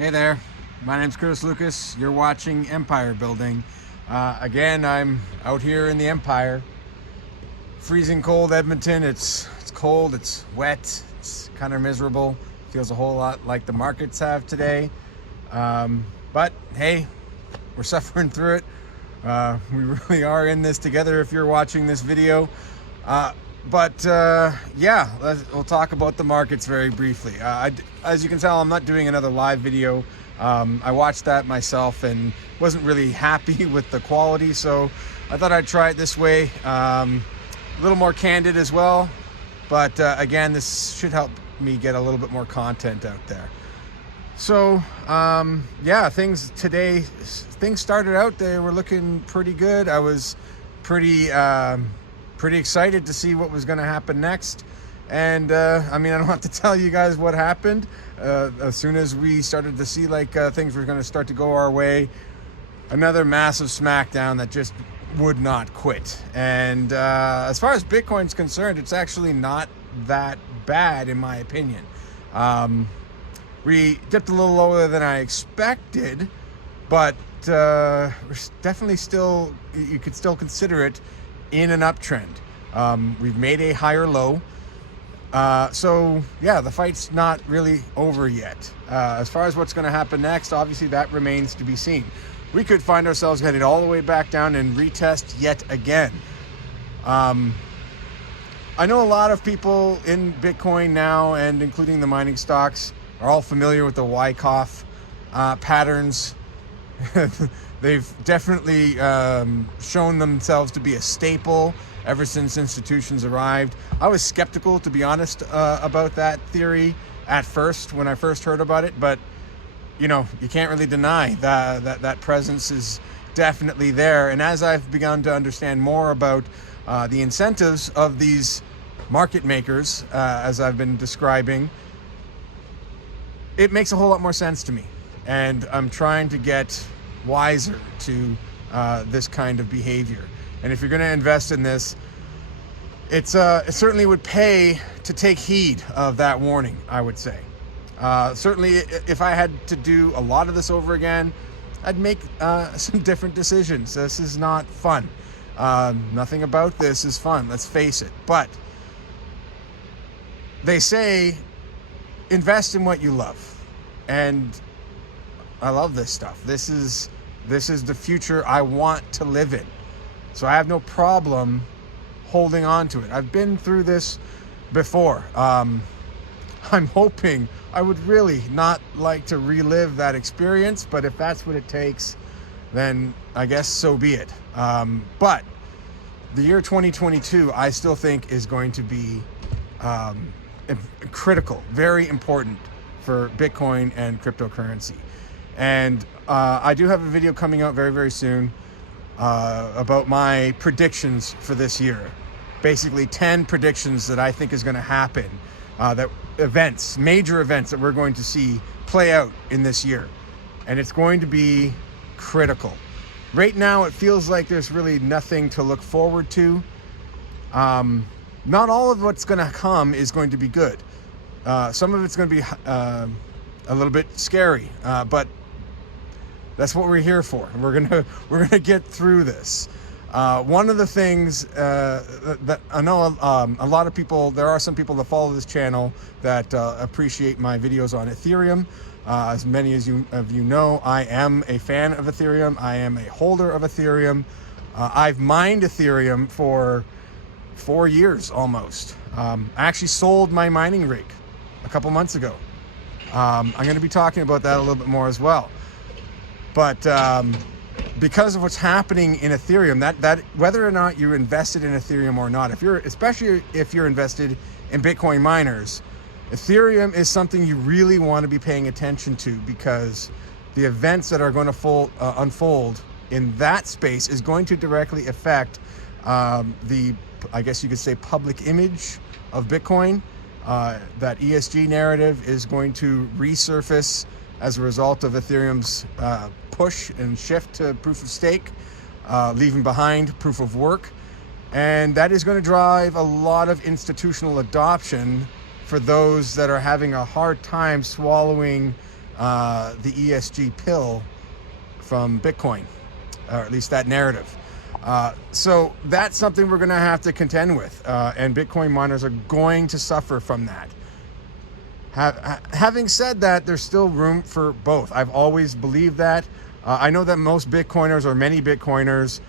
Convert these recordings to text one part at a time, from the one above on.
Hey there, my name's Chris Lucas. You're watching Empire Building. Again, I'm out here in the Empire. Freezing cold Edmonton. It's cold, it's wet, it's kind of miserable. Feels a whole lot like the markets have today. But hey, we're suffering through it. We really are in this together if you're watching this video. Yeah, we'll talk about the markets very briefly. As you can tell, I'm not doing another live video. I watched that myself and wasn't really happy with the quality, so I thought I'd try it this way. A little more candid as well, but again, this should help me get a little bit more content out there. So yeah, things started out, they were looking pretty good. I was pretty excited to see what was going to happen next. And I mean, I don't have to tell you guys what happened. As soon as we started to see like things were going to start to go our way, another massive smackdown that just would not quit. And as far as Bitcoin's concerned, it's actually not that bad in my opinion. We dipped a little lower than I expected, but we're definitely still, you could still consider it in an uptrend. We've made a higher low. So yeah, the fight's not really over yet. As far as what's going to happen next, obviously that remains to be seen. We could find ourselves headed all the way back down and retest yet again. I know a lot of people in Bitcoin now, and including the mining stocks, are all familiar with the Wyckoff patterns. They've definitely shown themselves to be a staple ever since institutions arrived. I was skeptical, to be honest, about that theory at first when I first heard about it, but you know, you can't really deny that presence is definitely there. And as I've begun to understand more about the incentives of these market makers, as I've been describing, it makes a whole lot more sense to me. And I'm trying to get wiser to this kind of behavior. And if you're going to invest in this, it certainly would pay to take heed of that warning, I would say. Certainly, if I had to do a lot of this over again, I'd make some different decisions. This is not fun. Nothing about this is fun, let's face it. But they say, invest in what you love. And I love this stuff. This is the future I want to live in. So I have no problem holding on to it. I've been through this before. I'm hoping, I would really not like to relive that experience, but if that's what it takes, then I guess so be it. But the year 2022, I still think is going to be critical, very important for Bitcoin and cryptocurrency. And I do have a video coming out very, very soon about my predictions for this year. Basically 10 predictions that I think is going to happen, major events that we're going to see play out in this year. And it's going to be critical. Right now, it feels like there's really nothing to look forward to. Not all of what's going to come is going to be good. Some of it's going to be a little bit scary, but that's what we're here for. We're gonna get through this. One of the things that I know a lot of people, there are some people that follow this channel that appreciate my videos on Ethereum. As many of you know, I am a fan of Ethereum. I am a holder of Ethereum. I've mined Ethereum for 4 years almost. I actually sold my mining rig a couple months ago. I'm going to be talking about that a little bit more as well. But because of what's happening in Ethereum, that whether or not you're invested in Ethereum or not, especially if you're invested in Bitcoin miners, Ethereum is something you really want to be paying attention to, because the events that are going to unfold in that space is going to directly affect the, I guess you could say, public image of Bitcoin. That ESG narrative is going to resurface as a result of Ethereum's push and shift to proof of stake, leaving behind proof of work. And that is going to drive a lot of institutional adoption for those that are having a hard time swallowing the ESG pill from Bitcoin, or at least that narrative. So that's something we're going to have to contend with, and Bitcoin miners are going to suffer from that. Having said that, there's still room for both. I've always believed that. I know that most Bitcoiners, or many Bitcoiners,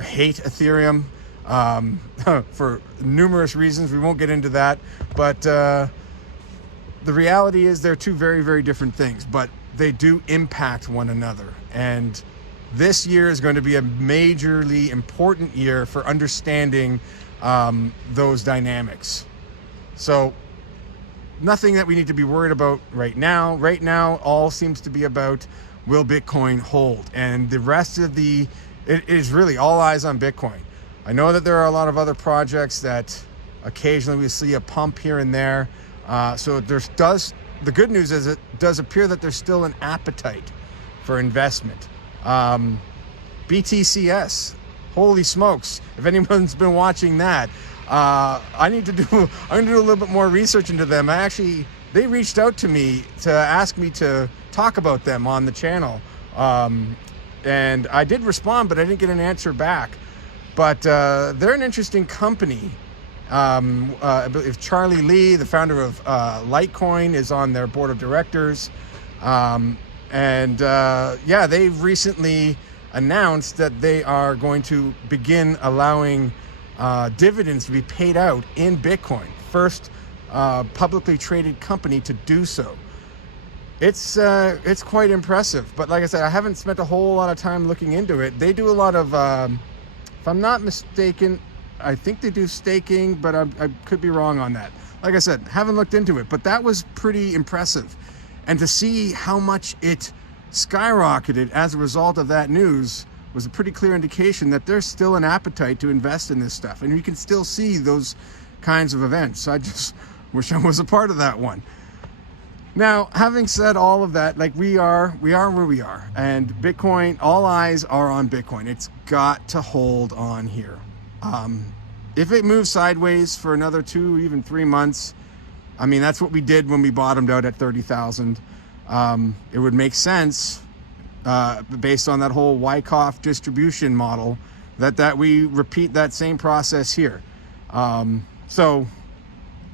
hate Ethereum for numerous reasons. We won't get into that, but the reality is they're two very, very different things, but they do impact one another. And this year is going to be a majorly important year for understanding those dynamics. So nothing that we need to be worried about right now. Right now, all seems to be about, will Bitcoin hold? And the rest of it is really all eyes on Bitcoin. I know that there are a lot of other projects that occasionally we see a pump here and there. So the good news is it does appear that there's still an appetite for investment. BTCS, holy smokes! If anyone's been watching that, I'm going to do a little bit more research into them. They reached out to me to ask me to talk about them on the channel, and I did respond, but I didn't get an answer back. But they're an interesting company. I believe Charlie Lee, the founder of Litecoin, is on their board of directors. They've recently announced that they are going to begin allowing dividends to be paid out in Bitcoin. First publicly traded company to do so. It's quite impressive. But like I said, I haven't spent a whole lot of time looking into it. They do a lot of, if I'm not mistaken, I think they do staking, but I could be wrong on that. Like I said, haven't looked into it, but that was pretty impressive. And to see how much it skyrocketed as a result of that news was a pretty clear indication that there's still an appetite to invest in this stuff. And you can still see those kinds of events. I just wish I was a part of that one. Now, having said all of that, like we are where we are. And Bitcoin, all eyes are on Bitcoin. It's got to hold on here. If it moves sideways for another 2, even 3 months, I mean, that's what we did when we bottomed out at 30,000. It would make sense, based on that whole Wyckoff distribution model, that we repeat that same process here. So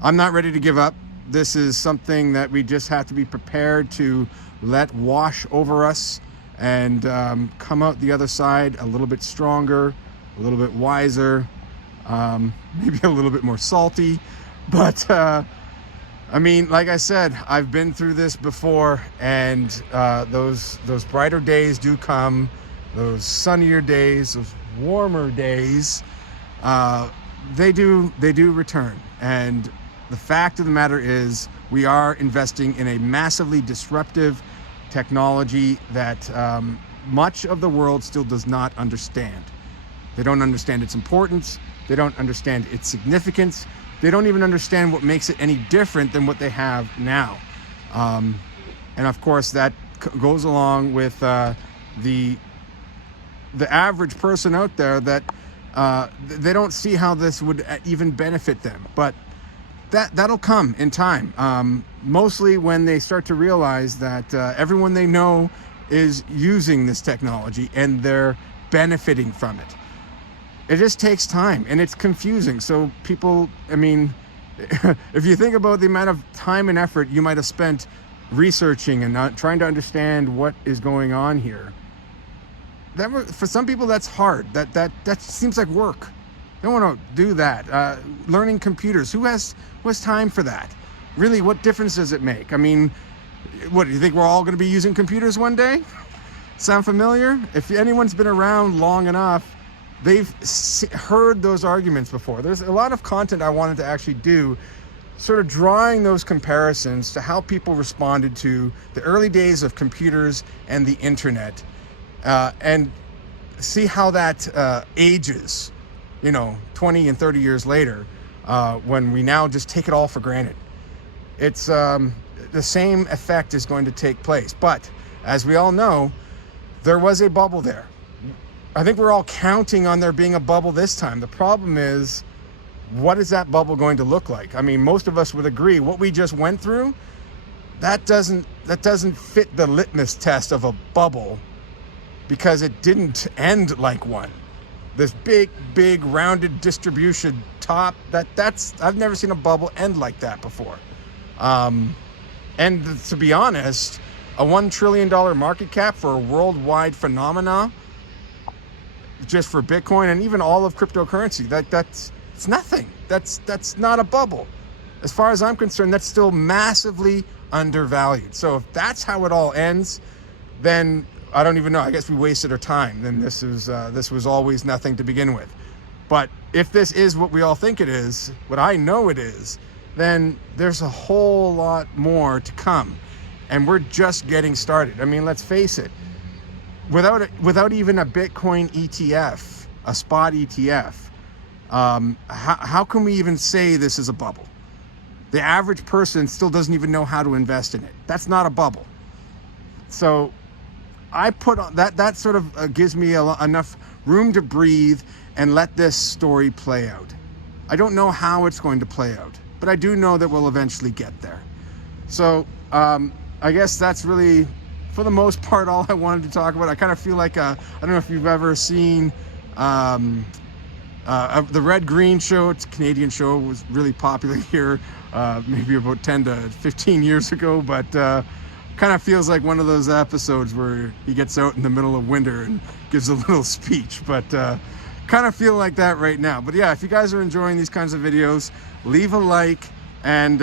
I'm not ready to give up. This is something that we just have to be prepared to let wash over us and come out the other side a little bit stronger, a little bit wiser, maybe a little bit more salty. But I mean, like I said, I've been through this before, and those brighter days do come, those sunnier days, those warmer days, they do return. And the fact of the matter is, we are investing in a massively disruptive technology that much of the world still does not understand. They don't understand its importance. They don't understand its significance. They don't even understand what makes it any different than what they have now. And of course, that goes along with the average person out there that they don't see how this would even benefit them. But that'll come in time. Mostly when they start to realize that everyone they know is using this technology and they're benefiting from it. It just takes time, and it's confusing. So people, I mean, if you think about the amount of time and effort you might have spent researching and trying to understand what is going on here, for some people that's hard. That seems like work. They don't want to do that. Learning computers, who has time for that? Really, what difference does it make? I mean, what do you think, we're all going to be using computers one day? Sound familiar? If anyone's been around long enough, they've heard those arguments before. There's a lot of content I wanted to actually do, sort of drawing those comparisons to how people responded to the early days of computers and the internet, and see how that ages, 20 and 30 years later, when we now just take it all for granted. It's the same effect is going to take place. But as we all know, there was a bubble there. I think we're all counting on there being a bubble this time. The problem is, what is that bubble going to look like? I mean, most of us would agree what we just went through, that doesn't that doesn't fit the litmus test of a bubble, because it didn't end like one. This big rounded distribution top, that's I've never seen a bubble end like that before. And to be honest, a $1 trillion market cap for a worldwide phenomena, just for Bitcoin and even all of cryptocurrency, it's nothing. That's not a bubble. As far as I'm concerned, that's still massively undervalued. So if that's how it all ends, then I don't even know. I guess we wasted our time. Then this was always nothing to begin with. But if this is what we all think it is, what I know it is, then there's a whole lot more to come. And we're just getting started. I mean, let's face it. Without even a Bitcoin ETF, a spot ETF, how can we even say this is a bubble? The average person still doesn't even know how to invest in it. That's not a bubble. So I put on that sort of gives me enough room to breathe and let this story play out. I don't know how it's going to play out, but I do know that we'll eventually get there. So I guess that's really, for the most part, all I wanted to talk about. I kind of feel like I don't know if you've ever seen the Red Green show. It's a Canadian show. It was really popular here maybe about 10 to 15 years ago, but kind of feels like one of those episodes where he gets out in the middle of winter and gives a little speech, but kind of feel like that right now. But yeah, if you guys are enjoying these kinds of videos, leave a like, and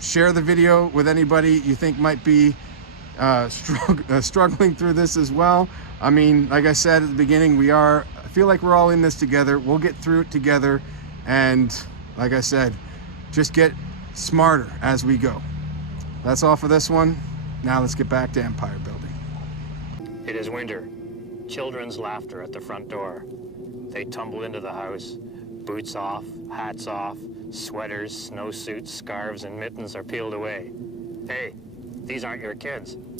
share the video with anybody you think might be struggling through this as well. I mean, like I said at the beginning, I feel like we're all in this together. We'll get through it together, and like I said, just get smarter as we go. That's all for this one. Now let's get back to empire building. It is winter. Children's laughter at the front door. They tumble into the house. Boots off, hats off, sweaters, snowsuits, scarves, and mittens are peeled away. Hey, these aren't your kids.